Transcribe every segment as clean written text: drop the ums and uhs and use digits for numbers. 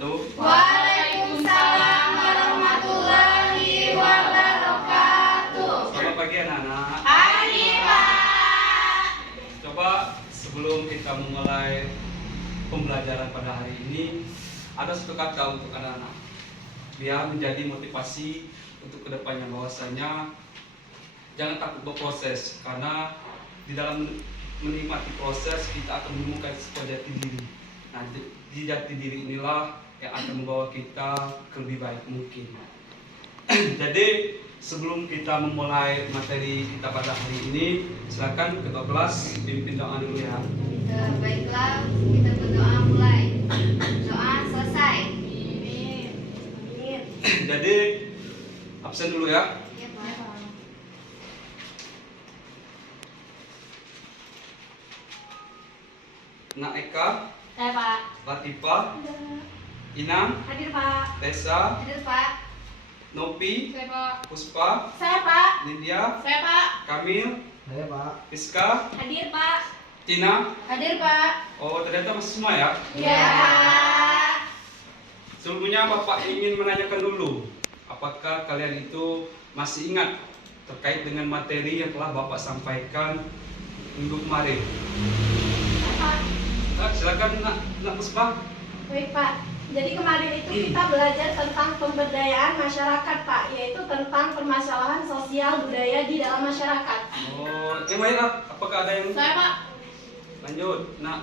wabarakatuh. Waalaikumsalam warahmatullahi wabarakatuh. Selamat pagi anak-anak. Pagi Pak. Coba sebelum kita memulai pembelajaran pada hari ini, ada satu kata untuk anak-anak biar menjadi motivasi untuk kedepannya, bahwasanya jangan takut berproses, karena di dalam menikmati proses kita akan menemukan sebuah jati diri. Nah, di jati diri inilah yang akan membawa kita ke lebih baik mungkin. Jadi sebelum kita memulai materi kita pada hari ini, silakan ketua kelas pimpin doa dulu ya. Baiklah, kita berdoa mulai. Doa selesai. Jadi absen dulu ya. Ya, Pak. Nak Eka, Saya Pak. Latifah, Inang, Hadir Pak. Tessa, Hadir Pak. Nopi, Saya Pak. Puspa, Saya Pak. Nindya, Saya Pak. Kamil, Saya Pak. Rizka, Hadir Pak. Tina. Hadir Pak. Oh, ternyata masih semua ya. Ya. Sebelumnya Bapak ingin menanyakan dulu, apakah kalian itu masih ingat terkait dengan materi yang telah Bapak sampaikan minggu kemarin? Pak. Silakan Nak Puspa. Baik Pak, jadi kemarin itu kita belajar tentang pemberdayaan masyarakat Pak, yaitu tentang permasalahan sosial budaya di dalam masyarakat. Oh, yang lain apakah ada yang Saya Pak. lanjut? Nak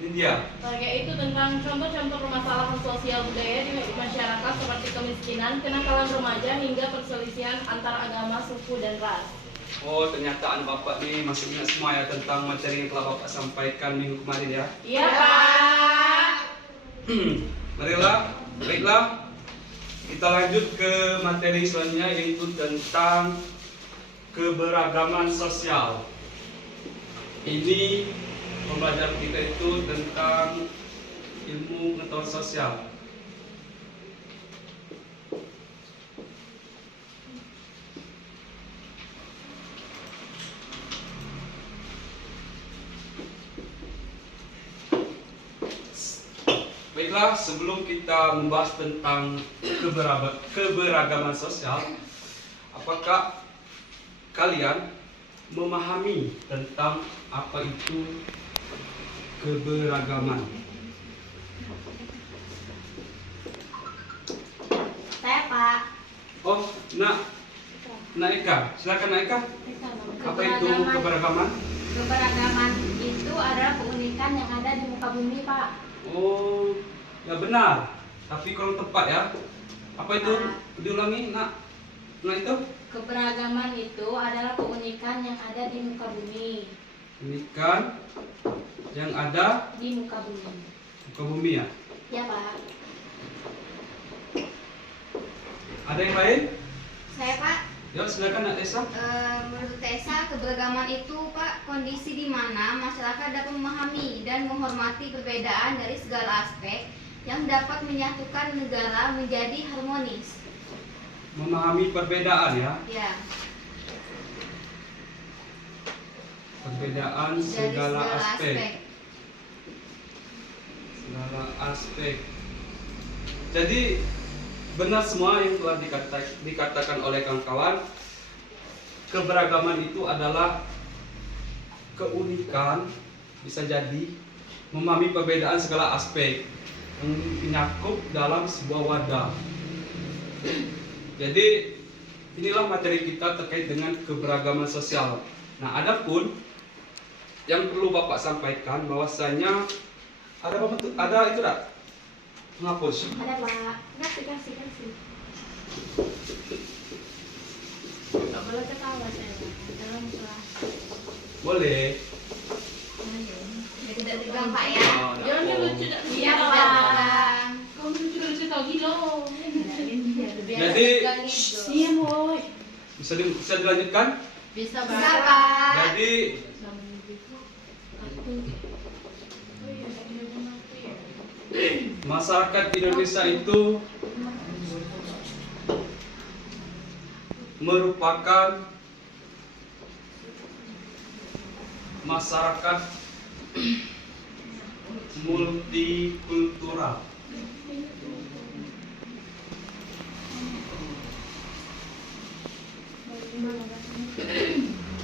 Nindya. Yaitu tentang contoh-contoh permasalahan sosial budaya di masyarakat seperti kemiskinan, kenakalan remaja, hingga perselisihan antar agama, suku, dan ras. Oh, ternyata anak Bapak nih masih ingat semua ya tentang materi yang telah Bapak sampaikan minggu kemarin ya. Iya Pak. Marilah, baiklah, kita lanjut ke materi selanjutnya, yaitu tentang keberagaman sosial. Ini pembelajaran kita itu tentang ilmu pengetahuan sosial. Baiklah, sebelum kita membahas tentang keberagaman sosial, apakah kalian memahami tentang apa itu keberagaman? Saya Pak. Oh, Nak Eka, silakan Nak Eka. Apa itu keberagaman? Keberagaman itu adalah keunikan yang ada di muka bumi Pak. Oh, ya benar. Tapi kalau tepat ya, apa itu? Diulangi, Nak itu? Keberagaman itu adalah keunikan yang ada di muka bumi. Unikan yang ada Di muka bumi. muka bumi ya. Ya Pak. Ada yang lain? Saya Pak. Ya, silakan Nak Tessa. Menurut Tessa, keberagaman itu Pak kondisi di mana masyarakat dapat memahami dan menghormati perbedaan dari segala aspek yang dapat menyatukan negara menjadi harmonis. Memahami perbedaan ya. Ya, Perbedaan dari segala aspek. Segala aspek. Jadi benar semua yang telah dikatakan oleh kawan-kawan. Keberagaman itu adalah keunikan, bisa jadi memahami perbedaan segala aspek yang menyakup dalam sebuah wadah. Jadi inilah materi kita terkait dengan keberagaman sosial. Nah, adapun yang perlu Bapak sampaikan bahwasanya ada itu tak? Menghapus. Ada Pak. Kasih. Gak boleh ketawa saya dalam kelas. Boleh. ya tidak tegang Pak ya. Oh, Jangan nak, lucu dah. Iya Pak. Pak. Kamu lucu tau gila. Jadi Iya boy. bisa dilanjutkan. Bisa Bisa Pak. Jadi masyarakat Indonesia itu merupakan masyarakat multikultural.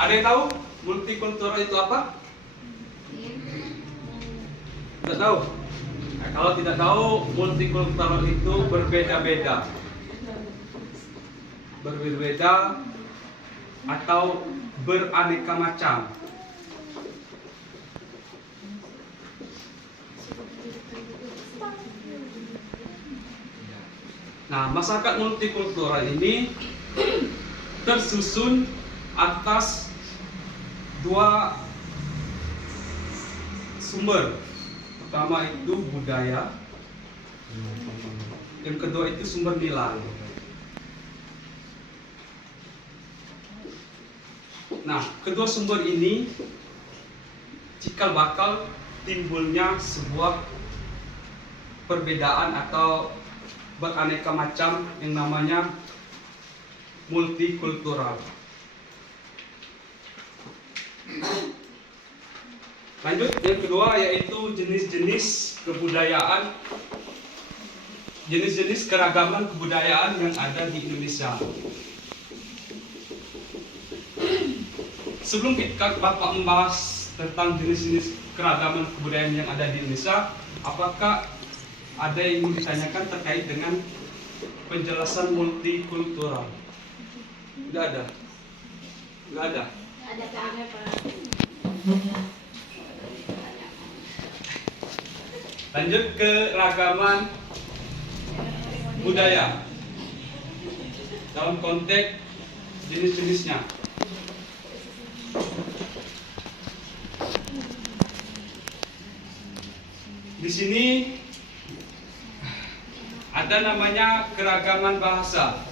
Ada yang tahu multikultural itu apa? Tidak tahu. Nah, kalau tidak tahu, multikultural itu berbeda-beda. Berbeda atau beraneka macam. Nah, masyarakat multikultural ini tersusun atas dua sumber. Pertama itu budaya, yang kedua itu sumber nilai. Nah, kedua sumber ini cikal bakal timbulnya sebuah perbedaan atau beraneka macam yang namanya multikultural. Lanjut, yang kedua yaitu jenis-jenis kebudayaan, jenis-jenis keragaman kebudayaan yang ada di Indonesia. Sebelum Bapak membahas tentang jenis-jenis keragaman kebudayaan yang ada di Indonesia, apakah ada yang ingin ditanyakan terkait dengan penjelasan multikultural? Tidak ada. Tidak ada. Ada Pak. Lanjut ke ragaman budaya dalam konteks jenis-jenisnya. Di sini ada namanya keragaman bahasa.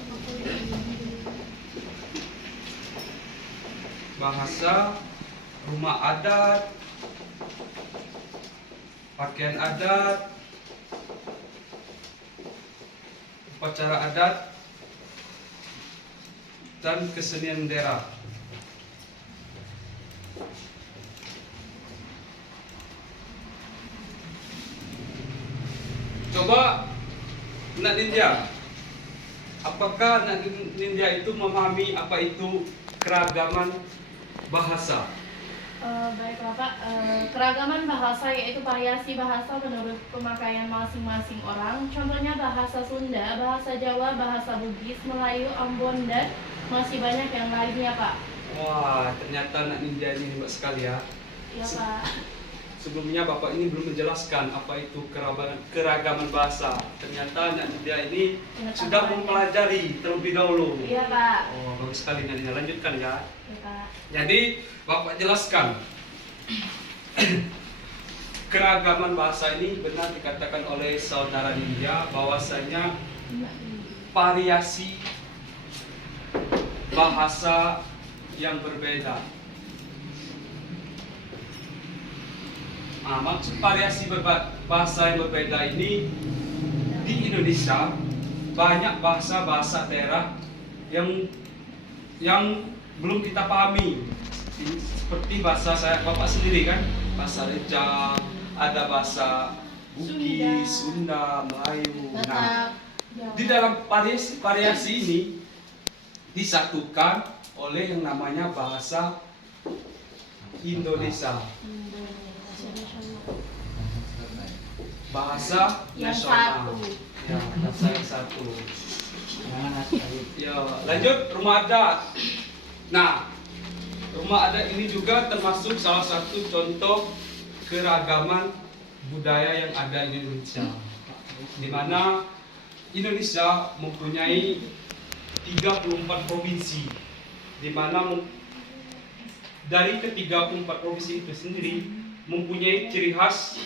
Bahasa, rumah adat, pakaian adat, upacara adat, dan kesenian daerah. Coba Nak Ninja, apakah Nak Ninja itu memahami apa itu keragaman bahasa? Baiklah Pak, keragaman bahasa yaitu variasi bahasa menurut pemakaian masing-masing orang. Contohnya bahasa Sunda, bahasa Jawa, bahasa Bugis, Melayu, Ambon, dan masih banyak yang lainnya Pak. Wah, ternyata Nak Ninja ini hebat sekali ya. Iya Pak. Sebelumnya Bapak ini belum menjelaskan apa itu keragaman bahasa. Ternyata Nak Ninja ini sudah mempelajari terlebih dahulu. Iya Pak. Oh, bagus sekali Nak Ninja. Lanjutkan ya. Iya Pak. Jadi Bapak jelaskan keragaman bahasa ini benar dikatakan oleh saudara Ninja bahwasanya variasi bahasa yang berbeda. Nah, maksud variasi bahasa yang berbeda ini di Indonesia banyak bahasa-bahasa daerah yang belum kita pahami. Seperti bahasa Bapak sendiri kan, bahasa Rejang, ada bahasa Bugis, Sunda, Melayu. Nah, di dalam variasi ini disatukan oleh yang namanya bahasa Indonesia. Bahasa Yang nasional. satu. Ya, bahasa yang satu. Ya, lanjut rumah adat. Nah, rumah adat ini juga termasuk salah satu contoh keragaman budaya yang ada di Indonesia. Di mana Indonesia mempunyai 34 provinsi. Di mana dari ke-34 provinsi itu sendiri mempunyai ciri khas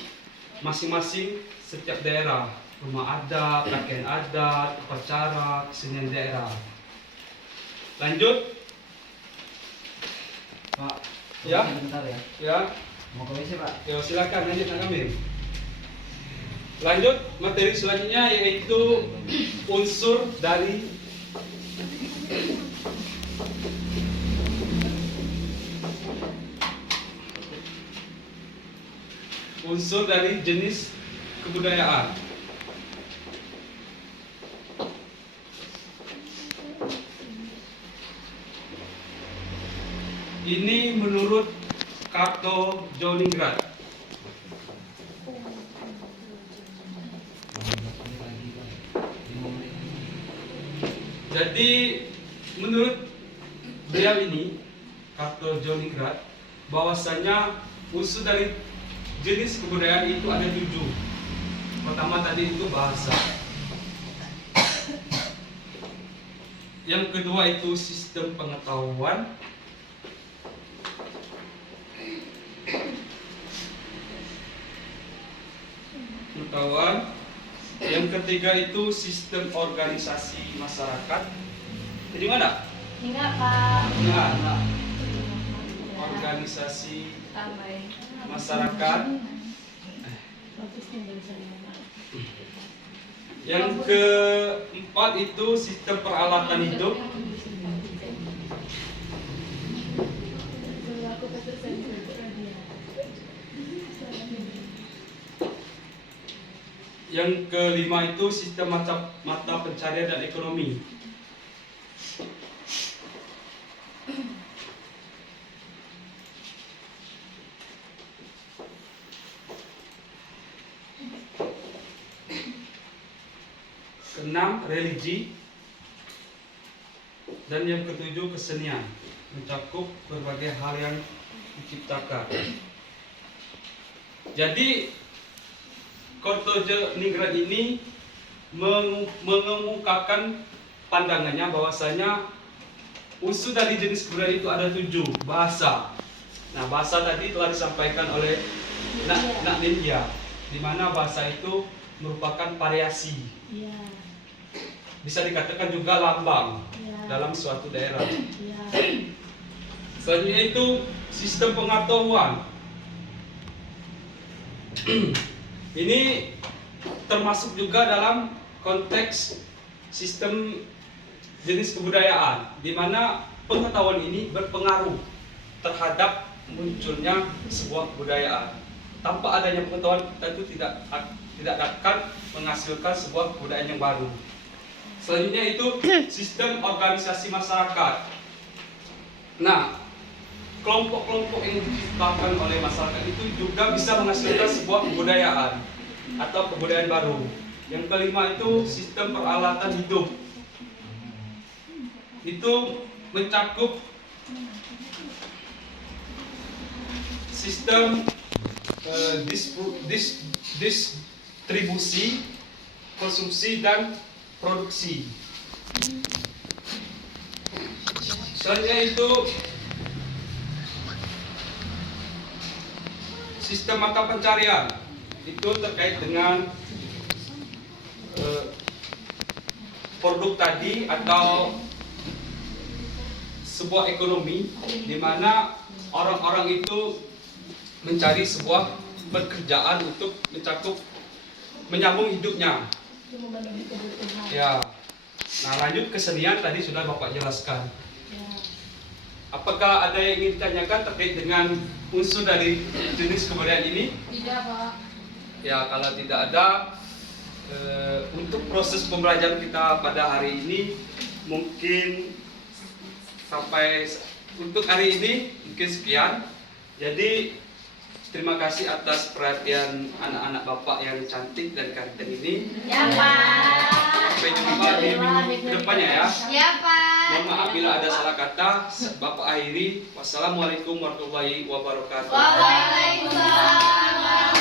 masing-masing setiap daerah, rumah adat, pakaian adat, upacara, kesenian daerah. Lanjut, Pak, ya, bentar ya. ya, Mau ke WC, Pak? ya silakan lanjut Nak Kamil. Lanjut materi selanjutnya yaitu unsur dari jenis kebudayaan. Ini menurut Karto Joningrat. Jadi menurut beliau ini, Karto Joningrat, bahwasanya unsur dari jenis kebudayaan itu ada 7. Pertama tadi itu bahasa. Yang kedua itu sistem pengetahuan. Yang ketiga itu sistem organisasi masyarakat. Jadi mana? Enggak, Pak. Nah, organisasi Tambahin. masyarakat. Yang keempat itu sistem peralatan hidup. Yang kelima itu sistem mata pencarian dan ekonomi. Keenam, religi. Dan yang ketujuh, kesenian, mencakup berbagai hal yang diciptakan. Jadi Karto Joningrat ini mengemukakan pandangannya bahwasanya unsur dari jenis kebudayaan itu ada 7. Bahasa. Nah, bahasa tadi telah disampaikan oleh Nak Nindya, di mana bahasa itu merupakan variasi. Iya. Bisa dikatakan juga lambang dalam suatu daerah. Selanjutnya itu sistem pengetahuan. Ini termasuk juga dalam konteks sistem jenis kebudayaan, di mana pengetahuan ini berpengaruh terhadap munculnya sebuah kebudayaan. Tanpa adanya pengetahuan tentu tidak akan menghasilkan sebuah kebudayaan yang baru. Selanjutnya itu sistem organisasi masyarakat. Nah, kelompok-kelompok yang diciptakan oleh masyarakat itu juga bisa menghasilkan sebuah kebudayaan atau kebudayaan baru. Yang kelima itu sistem peralatan hidup. Itu mencakup sistem distribusi, konsumsi, dan produksi. Selanjutnya itu sistem mata pencarian. Itu terkait dengan produk tadi atau sebuah ekonomi di mana orang-orang itu mencari sebuah pekerjaan untuk menyambung hidupnya. Ya. Nah, lanjut kesenian tadi sudah Bapak jelaskan. Apakah ada yang ingin ditanyakan terkait dengan unsur dari jenis kebudayaan ini? Tidak, Pak. Ya, kalau tidak ada, untuk proses pembelajaran kita pada hari ini mungkin sampai untuk hari ini mungkin sekian. Jadi terima kasih atas perhatian anak-anak Bapak yang cantik dan ganteng ini. Ya, Pak. Sampai jumpa di minggu kedepannya ya. Ya, Pak. Mohon maaf bila ada salah kata. Bapak akhiri. Wassalamualaikum warahmatullahi wabarakatuh. Waalaikumsalam.